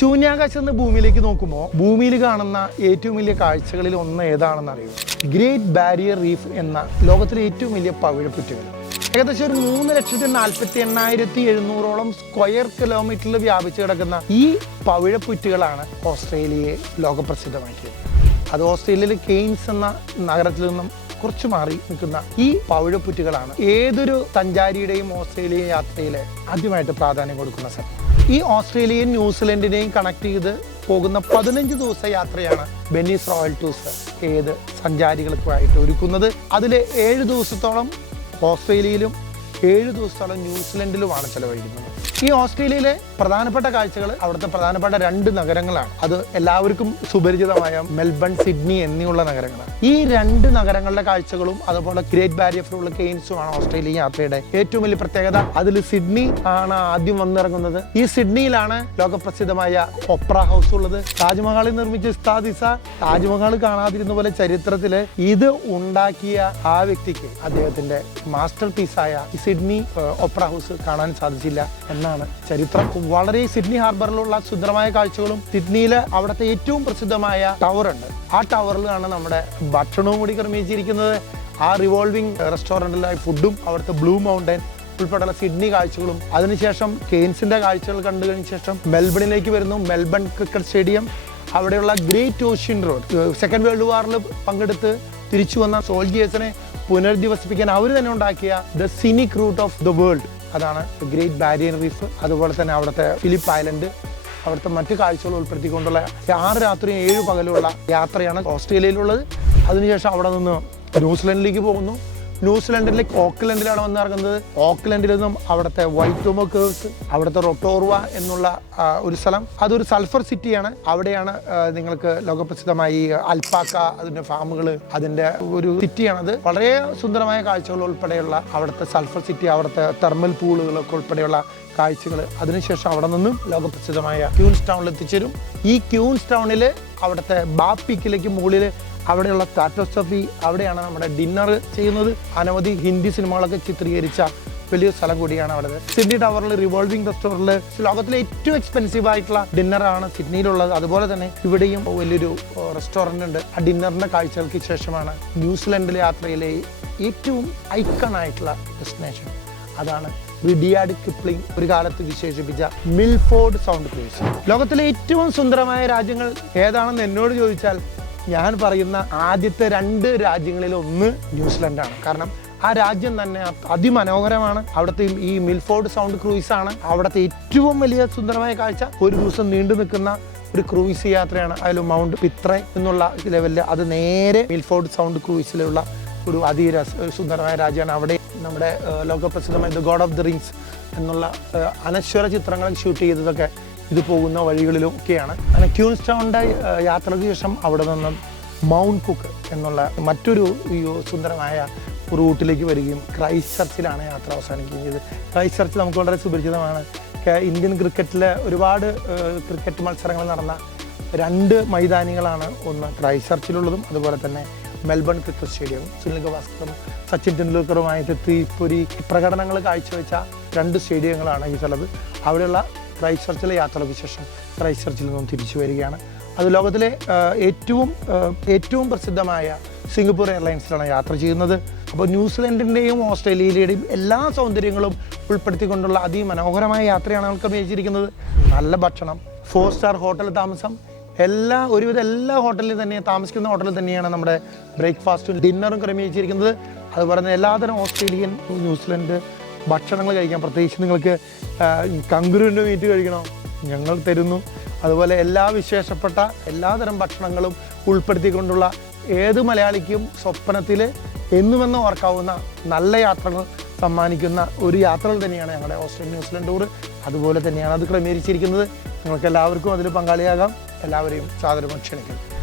ശൂന്യാകാശം എന്ന ഭൂമിയിലേക്ക് നോക്കുമ്പോൾ ഭൂമിയിൽ കാണുന്ന ഏറ്റവും വലിയ കാഴ്ചകളിൽ ഒന്ന് ഏതാണെന്ന് അറിയൂ ഗ്രേറ്റ് ബാരിയർ റീഫ് എന്ന ലോകത്തിലെ ഏറ്റവും വലിയ പവിഴപ്പുറ്റുകൾ. ഏകദേശം ഒരു മൂന്ന് ലക്ഷത്തി നാൽപ്പത്തി എണ്ണായിരത്തി എഴുന്നൂറോളം സ്ക്വയർ കിലോമീറ്ററിൽ വ്യാപിച്ചു കിടക്കുന്ന ഈ പവിഴപ്പുറ്റുകളാണ് ഓസ്ട്രേലിയയെ ലോകപ്രസിദ്ധമാക്കിയത്. അത് ഓസ്ട്രേലിയയിലെ കെയ്ൻസ് എന്ന നഗരത്തിൽ നിന്നും കുറച്ച് മാറി നിൽക്കുന്ന ഈ പവിഴപ്പുറ്റുകളാണ് ഏതൊരു സഞ്ചാരിയുടെയും ഓസ്ട്രേലിയ യാത്രയിലെ ആദ്യമായിട്ട് പ്രാധാന്യം കൊടുക്കുന്ന സ്ഥലം. ഈ ഓസ്ട്രേലിയയും ന്യൂസിലൻഡിനെയും കണക്ട് ചെയ്ത് പോകുന്ന പതിനഞ്ച് ദിവസ യാത്രയാണ് ബെന്നീസ് റോയൽ ടൂർസ് ഏത് സഞ്ചാരികൾക്കുമായിട്ട് ഒരുക്കുന്നത്. അതിൽ ഏഴ് ദിവസത്തോളം ഓസ്ട്രേലിയയിലും ഏഴ് ദിവസത്തോളം ന്യൂസിലൻഡിലുമാണ് ചെലവഴിക്കുന്നത്. ഈ ഓസ്ട്രേലിയയിലെ പ്രധാനപ്പെട്ട കാഴ്ചകൾ അവിടുത്തെ പ്രധാനപ്പെട്ട രണ്ട് നഗരങ്ങളാണ്. അത് എല്ലാവർക്കും സുപരിചിതമായ മെൽബൺ സിഡ്നി എന്നിവയുള്ള നഗരങ്ങളാണ്. ഈ രണ്ട് നഗരങ്ങളുടെ കാഴ്ചകളും അതുപോലെ ഗ്രേറ്റ് ബാരിയർ ഫ്രൂള്ള കെയിൻസുമാണ് ഓസ്ട്രേലിയ യാത്രയുടെ ഏറ്റവും വലിയ പ്രത്യേകത. അതിൽ സിഡ്നി ആണ് ആദ്യം വന്നിറങ്ങുന്നത്. ഈ സിഡ്നിയിലാണ് ലോകപ്രസിദ്ധമായ ഒപ്ര ഹൗസ് ഉള്ളത്. താജ്മഹലിൽ നിർമ്മിച്ച ഉസ്താദിസ താജ്മഹൽ കാണാതിരുന്ന പോലെ ചരിത്രത്തിൽ ഇത് ഉണ്ടാക്കിയ ആ വ്യക്തിക്ക് അദ്ദേഹത്തിന്റെ മാസ്റ്റർ പീസായ സിഡ്നി ഒപ്ര ഹൗസ് കാണാൻ സാധിച്ചില്ല എന്നാണ് ചരിത്രം വളരെ സിഡ്നി ഹാർബറിലുള്ള സുന്ദരമായ കാഴ്ചകളും സിഡ്നിയിലെ അവിടുത്തെ ഏറ്റവും പ്രസിദ്ധമായ ടവർ ഉണ്ട്. ആ ടവറിലാണ് നമ്മുടെ ഭക്ഷണവും കൂടി ക്രമീകരിച്ചിരിക്കുന്നത്. ആ റിവോൾവിംഗ് റെസ്റ്റോറന്റിലെ ഫുഡും അവിടുത്തെ ബ്ലൂ മൗണ്ടൻ ഉൾപ്പെടെയുള്ള സിഡ്നി കാഴ്ചകളും അതിനുശേഷം കെയ്ൻസിന്റെ കാഴ്ചകൾ കണ്ടു കഴിഞ്ഞ ശേഷം മെൽബണിലേക്ക് വരുന്നു മെൽബൺ ക്രിക്കറ്റ് സ്റ്റേഡിയം. അവിടെയുള്ള Great Ocean Road Second World വാറിൽ പങ്കെടുത്ത് തിരിച്ചു വന്ന സോൾജിയേഴ്സിനെ പുനരധിവസിപ്പിക്കാൻ അവർ തന്നെ ഉണ്ടാക്കിയ the scenic route of the world അതാണ് ഗ്രേറ്റ് ബാരിയർ റീഫ് അതുപോലെ തന്നെ അവിടുത്തെ ഫിലിപ്പ് ഐലൻഡ് അവിടുത്തെ മറ്റു കാഴ്ചകൾ ഉൾപ്പെടുത്തിക്കൊണ്ടുള്ള ആറ് രാത്രിയും ഏഴ് പകലുള്ള യാത്രയാണ് ഓസ്ട്രേലിയയിലുള്ളത്. അതിനുശേഷം അവിടെ നിന്ന് ന്യൂസിലൻഡിലേക്ക് പോകുന്നു. ന്യൂസിലൻഡിലെ ഓക്ലൻഡിലാണ് വന്നിറങ്ങുന്നത്. ഓക്ലൻഡിൽ നിന്നും അവിടുത്തെ വൈറ്റോമോ കേവ്സ് അവിടുത്തെ റൊട്ടോർവ എന്നുള്ള ഒരു സ്ഥലം. അതൊരു സൾഫർ സിറ്റിയാണ്. അവിടെയാണ് നിങ്ങൾക്ക് ലോകപ്രസിദ്ധമായി അൽപ്പാക്ക അതിന്റെ ഫാമുകൾ അതിന്റെ ഒരു സിറ്റിയാണത് വളരെ സുന്ദരമായ കാഴ്ചകൾ ഉൾപ്പെടെയുള്ള അവിടുത്തെ സൾഫർ സിറ്റി അവിടുത്തെ തെർമൽ പൂളുകളൊക്കെ ഉൾപ്പെടെയുള്ള കാഴ്ചകൾ. അതിനുശേഷം അവിടെ നിന്നും ലോകപ്രസിദ്ധമായ ക്യൂൻസ് ടൗണിൽ എത്തിച്ചേരും ഈ ക്യൂൻസ് ടൗണിൽ അവിടുത്തെ ബാപ്പിക്കിലേക്ക് മുകളിൽ അവിടെയുള്ള കാറ്റോസ്ട്രഫി അവിടെയാണ് നമ്മുടെ ഡിന്നർ ചെയ്യുന്നത്. അനവധി ഹിന്ദി സിനിമകളൊക്കെ ചിത്രീകരിച്ച വലിയ സ്ഥലം കൂടിയാണ് അവിടെ. സിഡ്നി ടവറിൽ റിവോൾവിംഗ് റെസ്റ്റോറന്റിൽ ലോകത്തിലെ ഏറ്റവും എക്സ്പെൻസീവ് ആയിട്ടുള്ള ഡിന്നറാണ് സിഡ്നിയിലുള്ളത്. അതുപോലെ തന്നെ ഇവിടെയും വലിയൊരു റെസ്റ്റോറന്റ് ഉണ്ട്. ആ ഡിന്നറിന്റെ കാഴ്ചകൾക്ക് ശേഷമാണ് ന്യൂസിലൻഡിലെ യാത്രയിലെ ഏറ്റവും ഐക്കൺ ആയിട്ടുള്ള ഡെസ്റ്റിനേഷൻ അതാണ് റിഡിയാഡ് കിപ്ലിംഗ് ഒരു കാലത്ത് വിശേഷിപ്പിച്ച മിൽഫോർഡ് സൗണ്ട് പ്ലേസ് ലോകത്തിലെ ഏറ്റവും സുന്ദരമായ രാജ്യങ്ങൾ ഏതാണെന്ന് എന്നോട് ചോദിച്ചാൽ ഞാൻ പറയുന്ന ആദ്യത്തെ രണ്ട് രാജ്യങ്ങളിൽ ഒന്ന് ന്യൂസിലൻഡാണ്. കാരണം ആ രാജ്യം തന്നെ അതിമനോഹരമാണ്. അവിടുത്തെ ഈ മിൽഫോർഡ് സൗണ്ട് ക്രൂയിസ് ആണ്. അവിടുത്തെ ഏറ്റവും വലിയ സുന്ദരമായ കാഴ്ച ഒരു ദിവസം നീണ്ടു നിൽക്കുന്ന ഒരു ക്രൂയിസ് യാത്രയാണ്. അതിൽ മൗണ്ട് പിത്ര എന്നുള്ള ലെവലിൽ അത് നേരെ മിൽഫോർഡ് സൗണ്ട് ക്രൂയിസിലുള്ള ഒരു അതിരസ സുന്ദരമായ രാജ്യമാണ്. അവിടെ നമ്മുടെ ലോകപ്രസിദ്ധമായ the God of the Rings എന്നുള്ള അനശ്വര ചിത്രങ്ങൾ ഷൂട്ട് ചെയ്തതൊക്കെ ഇത് പോകുന്ന വഴികളിലും ഒക്കെയാണ്. അങ്ങനെ ക്യൂൻസ് ടൗണിന്റെ യാത്രയ്ക്ക് ശേഷം അവിടെ നിന്ന് മൗണ്ട് കുക്ക് എന്നുള്ള മറ്റൊരു സുന്ദരമായ റൂട്ടിലേക്ക് വരികയും ക്രൈസ്റ്റ് ചർച്ചിലാണ് യാത്ര അവസാനിക്കുകയും ചെയ്തത്. ക്രൈസ്റ്റ് ചർച്ച് നമുക്ക് വളരെ സുപരിചിതമാണ്. ഇന്ത്യൻ ക്രിക്കറ്റിലെ ഒരുപാട് ക്രിക്കറ്റ് മത്സരങ്ങൾ നടന്ന രണ്ട് മൈതാനികളാണ് ഒന്ന് ക്രൈസ്റ്റ് ചർച്ചിലുള്ളതും അതുപോലെ തന്നെ മെൽബൺ ക്രിക്കറ്റ് സ്റ്റേഡിയം സുനിൽ ഗവാസ്കറും സച്ചിൻ ടെണ്ടുൽക്കറുമായിട്ട് തീപ്പൊരി പ്രകടനങ്ങൾ കാഴ്ചവെച്ച രണ്ട് സ്റ്റേഡിയങ്ങളാണ് ഈ സ്ഥലത്ത്. അവിടെയുള്ള ക്രൈസ്റ്റ് യാത്രയ്ക്ക് ശേഷം ക്രൈസ്റ്റ് ചർച്ചിൽ നിന്നും തിരിച്ചു വരികയാണ്. അത് ലോകത്തിലെ ഏറ്റവും ഏറ്റവും പ്രസിദ്ധമായ സിംഗപ്പൂർ എയർലൈൻസിലാണ് യാത്ര ചെയ്യുന്നത്. അപ്പോൾ ന്യൂസിലൻഡിന്റെയും ഓസ്ട്രേലിയയുടെയും എല്ലാ സൗന്ദര്യങ്ങളും ഉൾപ്പെടുത്തിക്കൊണ്ടുള്ള അതിമനോഹരമായ യാത്രയാണ് അവൾക്ക് ക്രമീകരിച്ചിരിക്കുന്നത് നല്ല ഭക്ഷണം ഫോർ സ്റ്റാർ ഹോട്ടൽ താമസം എല്ലാ ഒരുവിധ എല്ലാ ഹോട്ടലിൽ തന്നെ താമസിക്കുന്ന ഹോട്ടലിൽ തന്നെയാണ് നമ്മുടെ ബ്രേക്ക്ഫാസ്റ്റും ഡിന്നറും ക്രമീകരിച്ചിരിക്കുന്നത്. അതുപോലെ തന്നെ എല്ലാതരം ഓസ്ട്രേലിയൻ ന്യൂസിലൻഡ് ഭക്ഷണങ്ങൾ കഴിക്കാം. പ്രത്യേകിച്ച് നിങ്ങൾക്ക് കങ്കുരുവിന്റെ മീറ്റ് കഴിക്കണോ. ഞങ്ങൾ തരുന്നു. അതുപോലെ എല്ലാ വിശേഷപ്പെട്ട എല്ലാതരം ഭക്ഷണങ്ങളും ഉൾപ്പെടുത്തിക്കൊണ്ടുള്ള ഏത് മലയാളിക്കും സ്വപ്നത്തിൽ എന്നുമെന്ന് ഓർക്കാവുന്ന നല്ല യാത്രകൾ സമ്മാനിക്കുന്ന ഒരു യാത്രകൾ തന്നെയാണ് ഞങ്ങളുടെ ഓസ്ട്രേലിയൻ ന്യൂസിലൻഡ് ടൂർ അതുപോലെ തന്നെയാണ് അത് ക്രമീകരിച്ചിരിക്കുന്നത്. നിങ്ങൾക്ക് എല്ലാവർക്കും അതിൽ പങ്കാളിയാകാം. എല്ലാവരെയും സാധനം ക്ഷണിക്കുന്നു.